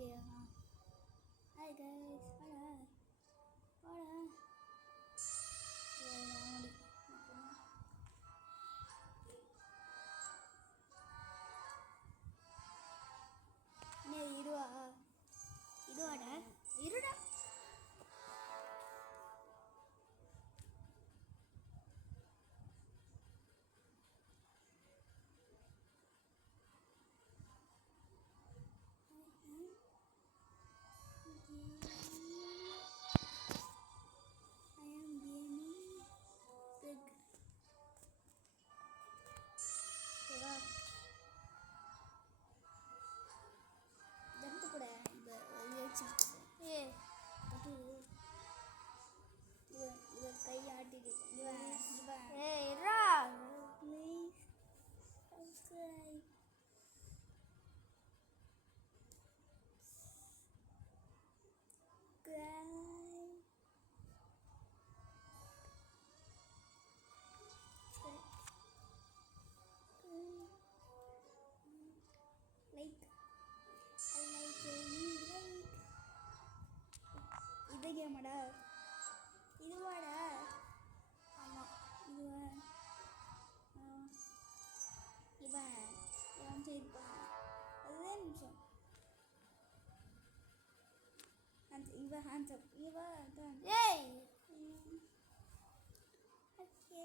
Yeah. Hi guys. Hola. Hola. இதுவாடா இருடா. இது கேமாடா இதுவாடா. ஆமாம் இவன் இவன் இருப்பான். அதுவே நிமிஷம் இவன் ஹேண்ட்ஸ் இவன் தான். ஏய் ஓகே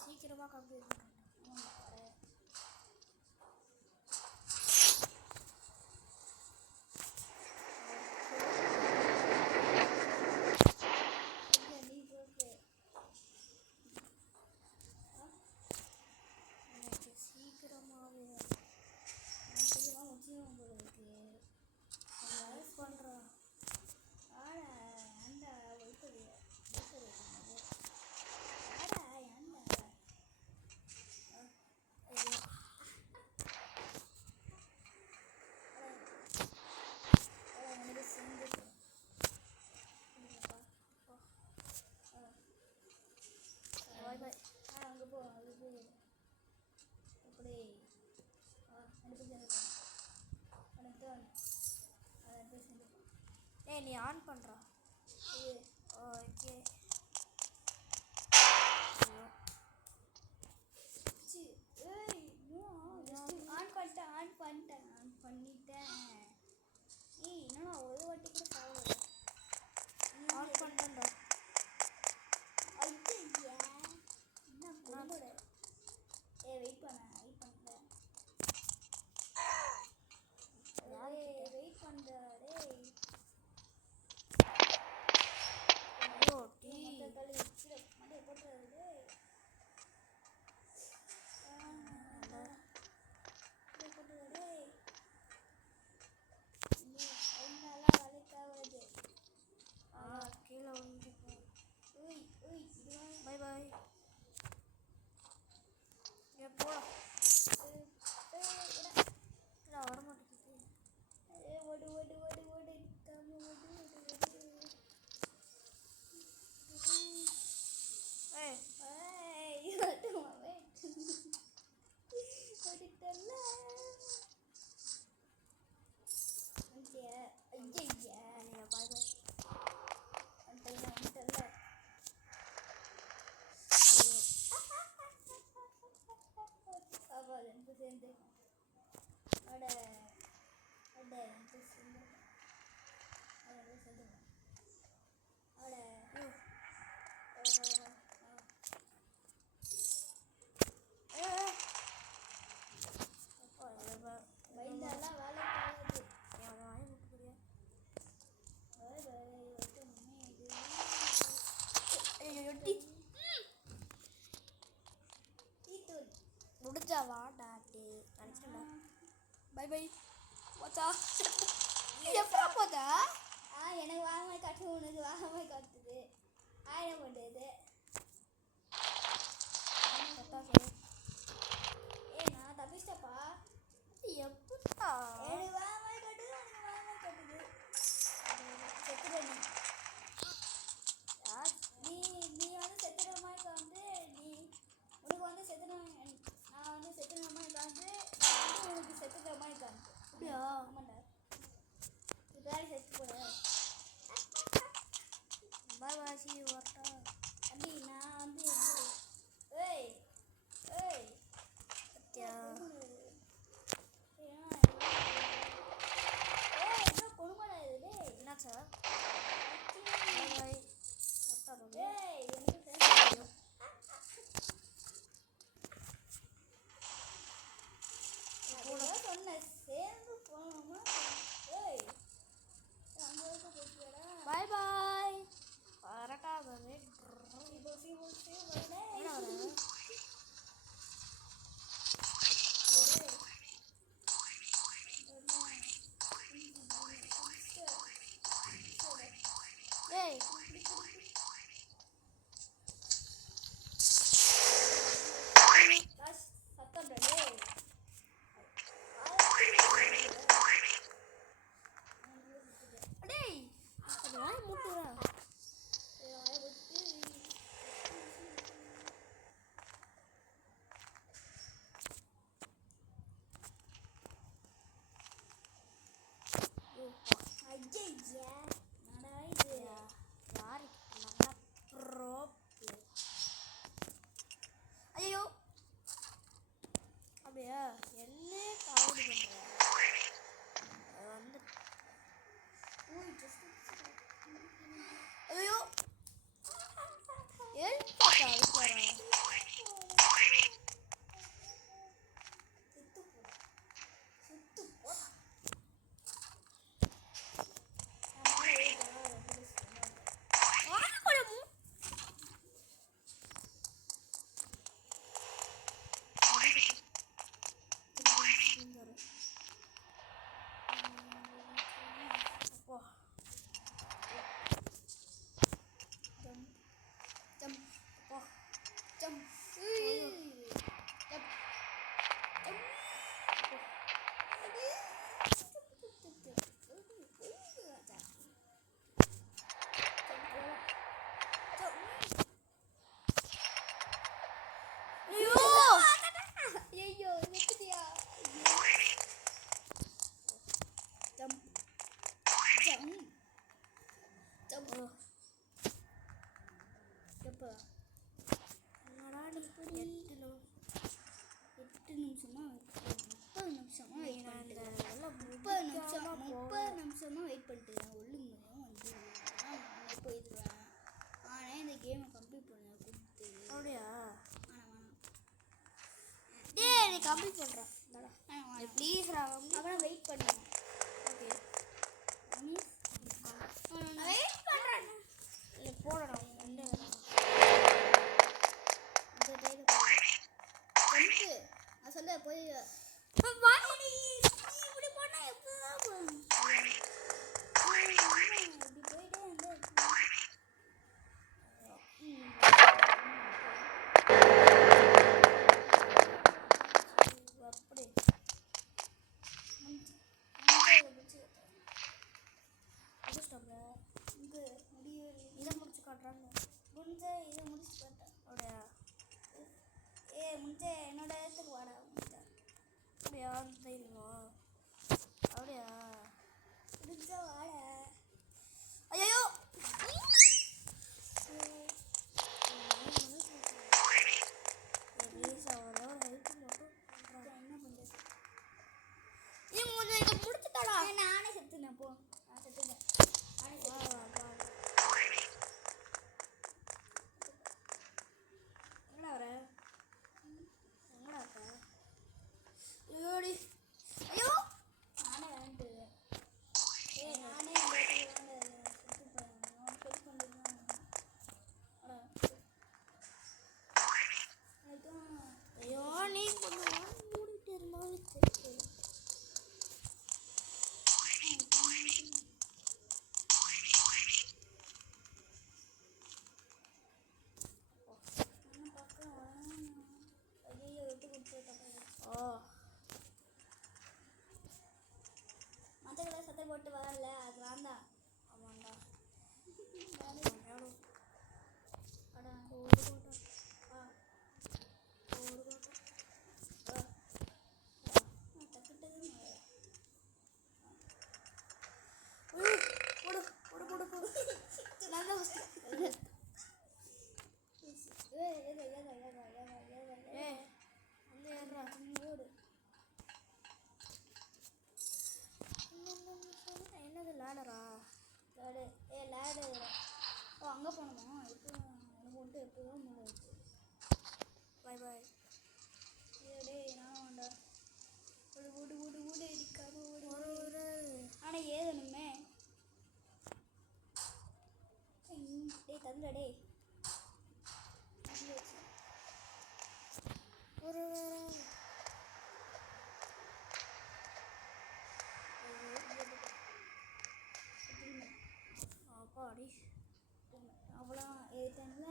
சீக்கிரமாக கம்ப்ளீட் பண்ணுறேன். சீக்கிரமாகவே முக்கியம் உங்களுக்கு பண்ணுறோம். ஏய் நீ ஆன் பண்ணுறா. ஓகே ஆன் பண்ணிட்டேன். ஏய் என்னன்னா ஒரு வாட்டி கூட சாப்பிட ஆன் பண்ணிட்டேன்டா. ஐயா என்ன போட. வெயிட் பண்ண வெயிட் பண்ணுறேன். வெயிட் பண்ணுறாரே. மண்டையை போட்டுறாரு. கீழே வந்து பை பாய். போடா வர மாட்டேங்குது. ஓடு ஓடு ஓடு ஓடு ஓடு முடிஞ்சா வாடாட்டி நினச்சேன்டா. பை பை போச்சா எப்போ போச்சா எனக்கு வாங்க காட்டு உனக்கு வாங்க காட்டுது. ஆயிரம் பண்ணுது. நான் தப்பிச்சிட்டப்பா. எப்படா எனக்கு வாங்க காட்டுது உனக்கு வாங்க காட்டுது. செத்துட நீ வந்து செத்துற மாதிரி காந்து நீ உனக்கு வந்து செத்துற நான் வந்து செத்துற மாதிரி காந்து உனக்கு செத்துற மாதிரி காந்து. அப்படியா? ஆமாண்டா. வேலை செத்து போட பாய்வாசி வரட்டா அப்படி நான் வந்து ஏய் ஏய் பத்தியா என்ன கொடுமடா இது. என்ன சார்? ஏய் எனக்கு தெரியும். சொன்னேன் சேர்ந்து போனோமா. ஏய் அங்கே போயிட்டுடா. பாய் பாய் வரட்டா பாய். ஏய் ஐயோ அப்படியா என்ன காமெடி பண்ற? வந்து ஐயோ நிமிஷமா வெயிட் பண்ணிட்டு ஒழுங்கு வந்து போயிடுவேன். ஆனால் இந்த கேமை கம்ப்ளீட் பண்ண கொடுத்து அப்படியா? டேய் நீ கம்ப்ளீட் பண்ணுறேன் ப்ளீஸ் அப்புறம் வெயிட் பண்ணுவேன். ஓகே வெயிட் பண்ணுறேன். இல்லை போடணும் ரெண்டு இந்த டைம் நான் சொல்ல போய் இப்படி போனால் எப்படிதான் போகணும். இப்படி போயிட்டே இருந்தால் அப்படி இதை முடிச்சு காட்டுறாங்க. முடிஞ்ச இதை முடிச்சு பார்த்தேன். அப்படியா? முடிஞ்ச என்னோட இடத்துக்கு வாடா. அப்படியா தெரியுமா? அப்படியா? முடிஞ்ச வாடா. ஐயோ நானே செத்துனேன். போ நான் செத்துனேன். எங்கடா வர? எங்கடா இருக்க? ஐயோடி ஐயோ நானே வேண்டுவேன். நானே ஐயோ நீ கொஞ்சம் மூடிட்டு இருந்தாலும் போட்டு வரல அது நான் தான். ஆமாண்டா நானே நானும் அடா ஒரு கோட்டை ஆ ஒரு கோட்டை தக்கிட்டது போடு போடு போடு போடு நல்லா ஏ வந்து ஏறுறா ஓடு. என்னது லேடரா லேடு லேடு. ஓ அங்கே போகணுமா? இப்போ எனக்கு மட்டும் எப்போதான் மூட வச்சு. பாய் பாய் டேய் நான் வேண்டா. ஓடு ஓடு ஓடு ஓடு இடிக்காம ஓடு. ஒரு ஒரு ஆனால் ஏதனுமே டேய் தந்துடா டேய். ஒரு அப்பாடி அவ்வளோ ஏத்தன்ல.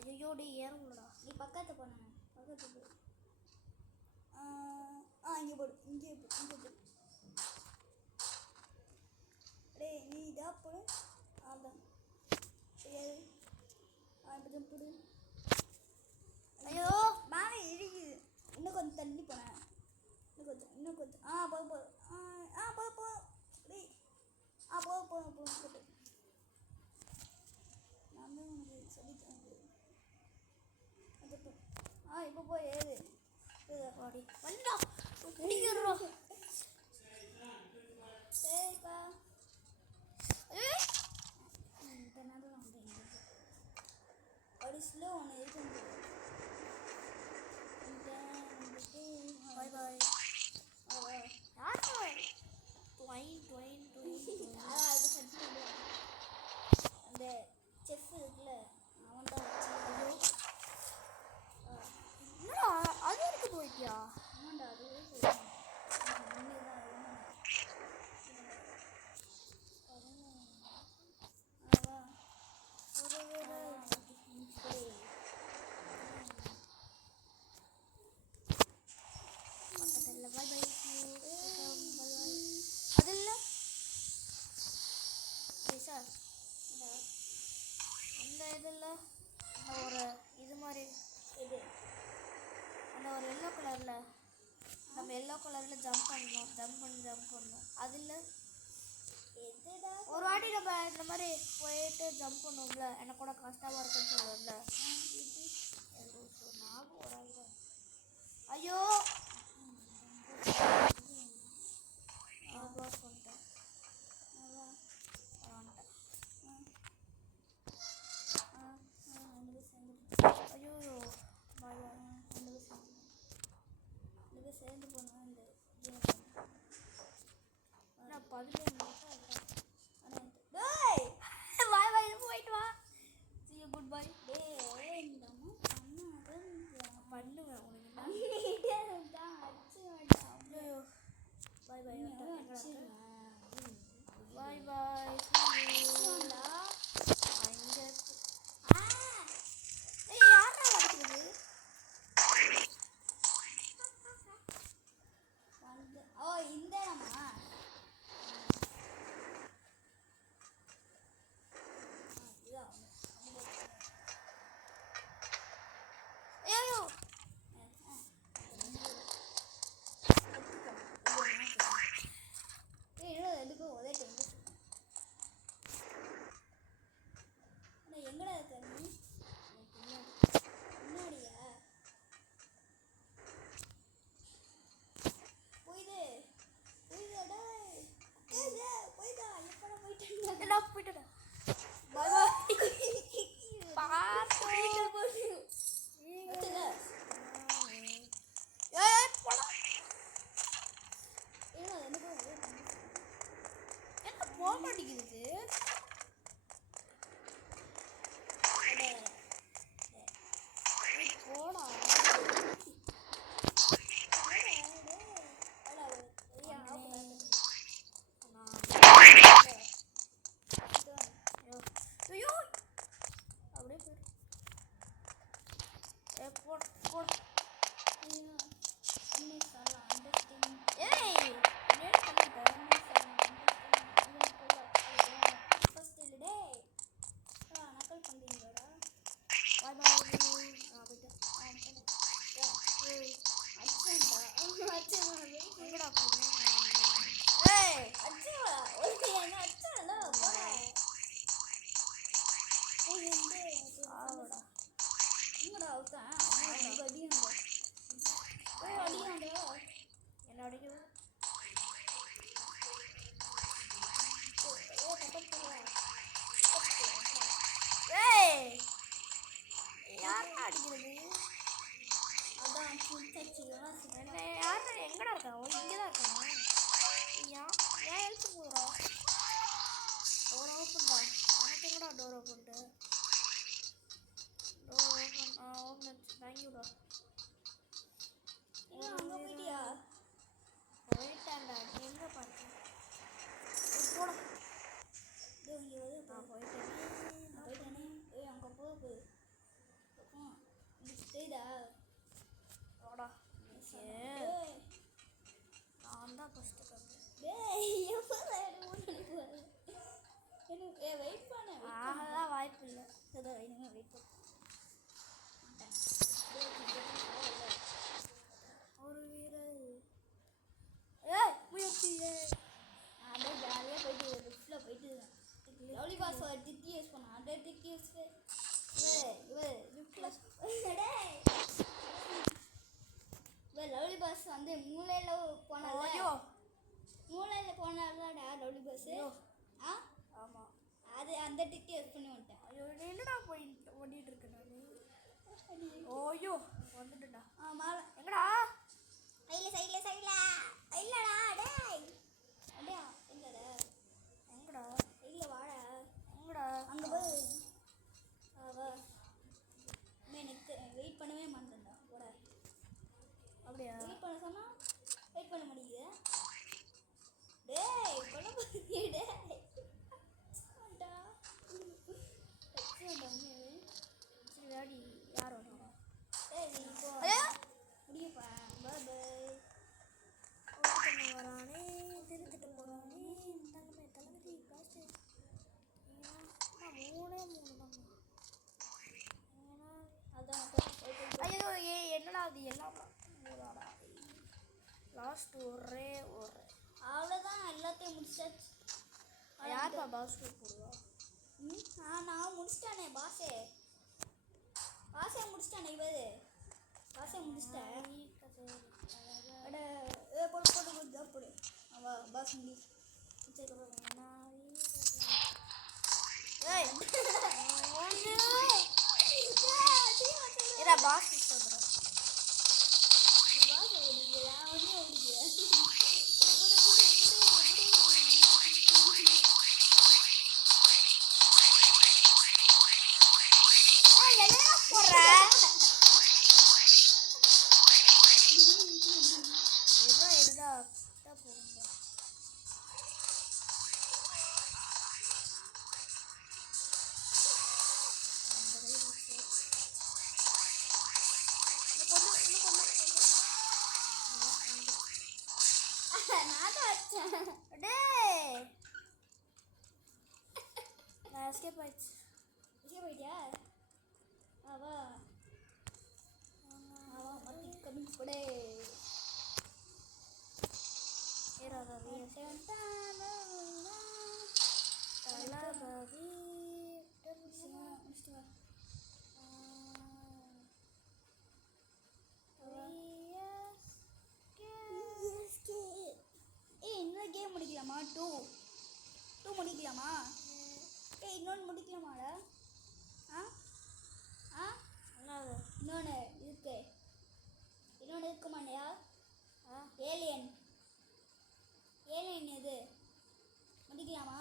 ஐயோ டி ஏற முடியலடா நீ பக்கத்து போன பக்கத்து போ. இங்கே போடு இங்கே போடு இங்கே போடு. டேய் நீ இதா போடு. அதான் ஏறு. இப்படி போடு. ஐயோ மேலே இடிக்குது. இன்னும் கொஞ்சம் தள்ளி போனேன். இன்னும் கொஞ்சம் போ போ. போ போ டேய். போ போ போ போட்டு. நான் தான் உனக்கு சொல்லித்தரேன். அது போ. இப்போ போய் ஏறு. பாடி வந்தா முடிக்கிறோம் சரிப்பா. ஐயோ இந்த நேரம் வந்து அடிச்சுல ஒன்று இருக்கு. பாய் பாய் யார் ட்வைன் ட்வைன் ட்வைன் அது கட்டி அந்த செஃப் இருக்குல்ல அவன் தான் என்னடா அது இருக்கு போயிட்டியா ஆமாண்டா அது சொல்லுவேன். பக்கத்தில் பாய் பாய் அது இல்லை சார் அந்த இதில் அந்த ஒரு இது மாதிரி இது அந்த ஒரு எல்லோ கலரில் நம்ம எல்லோ கலரில் ஜம்ப் பண்ணணும் அதில் எதுடா ஒரு வாட்டி நம்ம இந்த மாதிரி போயிட்டு ஜம்ப் பண்ணுவோம்ல எனக்கு கூட கஷ்டமாக இருக்குன்னு சொல்லுவோம்ல ஞாபகம் ஒரு ஆள் தான். ஐயோ க்ளோஸ் பண்ணிட்டேன் ஐயோ பாய் சேர்ந்து போனோம் இந்த நான் 15 நிமிஷம் டேய் பாய் பாய் போயிட்டு வா see you குட் பாய் டேய் இந்த அம்மா பண்ணுவேன் உனக்கு பண்ணிட்டே இருந்தான் அடிச்சு ஐயோ பாய் பாய் அடிச்சு பாய் பாய் வேண்டா. இங்கே இருக்கு ஆ ஏய் யாரா அடிக்கிறது வந்து இந்த இடமா ஐயோ எதுக்கும் ஒரே டைம் எங்கடா இருக்க நீ? முன்னாடியா போய்தா எப்படா போயிட்டு என்ன போயிட்டடா பாய் பாய் பார்த்து ஏய் போடா என்ன போக மாட்டேங்குது போடா டோர் பண்ணிட்டு டோர் ஓப்பன் ஓப்பன் தேங்க்யூடா. இன்னும் அங்கே போயிட்டியா? போயிட்டேன்டா. நீ எங்கே பார்த்தேன்? போடா. இதோ இங்கே வருது. நான் போயிட்டேனே. நான் போயிட்டேனே. ஏய் அங்கே போகு. தெரியுதா? போடா. டேய் நான் தான் ஃபஸ்ட்டு கம்பேன். டேய் எப்போ எனக்கு வெயிட் பண்ண. ஆகதான் வாய்ப்பு இல்லை. சரி இனிமேல் வெயிட் பண்ண. ஒரு வீரர். ஏய் முயற்சி. அப்படியே ஜாலியாக போயிட்டு லிஃப்ட்டில் போயிட்டு லவ்லி பாஸ் டிக்கி யூஸ் பண்ணான். அப்படியே டிக்கி யூஸ் லிஃப்ட்டில் லவ்லி பாஸ் வந்து மூளையில் போனால. ஐயோ மூளையில் போனாலடா லவ்லி பாஸ். ஆ ஆமாம். அது அந்த டிக்கி யூஸ் பண்ணி விட்டேன். ஐயோ என்னடா ஓடிட்டு இருக்கேன் நான். ஓய்யோ வந்துட்டுடா. மேலே எங்கடா? சைடில் இல்லைடா டேய் அப்படியா இல்லைடா எங்கடா? இல்லை வாடா எங்கடா? அங்கே போய் வா எனக்கு வெயிட் பண்ணவே மாட்டேன்டா போட. அப்படியா? வெயிட் பண்ண சொன்னா வெயிட் பண்ண முடியுது. டேய் பண்ண டேய் சரி வேடி யார் வரும்? டேய் நீ போ முடியுப்பா. பாய் வரானே திருத்திட்டு போகிறானே. தங்கமே தளபதி காசு மூணே தாங்க. அதான் ஐயோ என்னடா அது எல்லாம் மூணாடா. லாஸ்ட் ஒரே ஒரு. அவ்வளோதான் எல்லாத்தையும் முடிச்சாச்சு. யார்ப்பா பாஸ்கெட் போடுவா? நான் முடிச்சிட்டானே பாஸே முடிச்சிட்டானே பாஸே முடிச்சிட்டேன். அட போடு பாஸ் முடி. ஏய் ஏடா பாஸ் சொல்கிறேன். போயிட்டியா? அவா மத்தி கம்மி கூட இன்னொரு கேம் முடிக்கலாமா? டூ முடிக்கலாமா? இன்னொன்று முடிக்கலாமாடா? இன்னொன்று இருக்குமாண்டையா? ஏலியன் எது முடிக்கலாமா?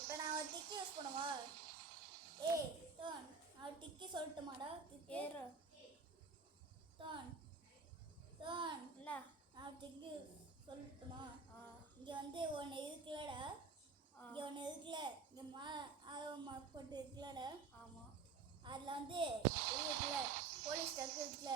இப்போ நான் ஒரு டிக்கி யூஸ் பண்ணுவா? நான் டிக்கி சொல்லட்டுமாடா? நான் டிக்கி சொல்லட்டுமா? இங்கே வந்து ஒன்று இருக்குல்லடா, இங்கே ஒன்று இருக்குல்ல, இங்கே மார்க் போட்டு இருக்குல்லடா. ஆமாம். அதில் வந்து இது இருக்குல்ல, போலீஸ் டக்கு இருக்குல்ல,